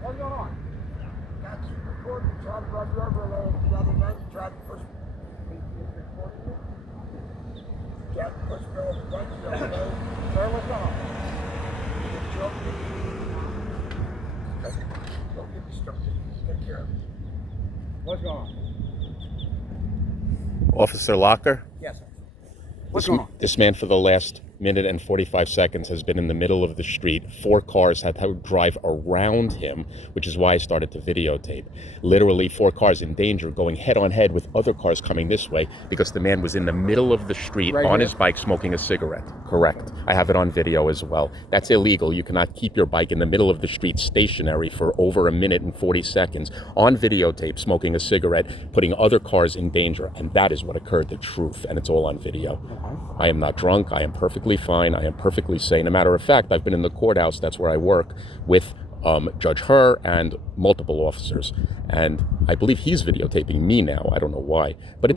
What's going on? Got you recording. You tried to run you over the other night. You tried to push me. You tried to push me over the right. You don't know. Sir, what's going on? You drunk me. Don't get distracted. Take care of it. What's going on? Officer Locher? Yes, sir. What's going on? This man for the last minute and 45 seconds has been in the middle of the street. 4 cars had to drive around him, which is why I started to videotape. Literally 4 cars in danger, going head on head with other cars coming this way because the man was in the middle of the street on his bike smoking a cigarette. Correct. I have it on video as well. That's illegal. You cannot keep your bike in the middle of the street stationary for over a minute and 40 seconds on videotape smoking a cigarette, putting other cars in danger. And that is what occurred, the truth. And it's all on video. I am not drunk. I am perfectly fine. I am perfectly sane. As a matter of fact, I've been in the courthouse, that's where I work, with Judge Herr and multiple officers. And I believe he's videotaping me now. I don't know why. But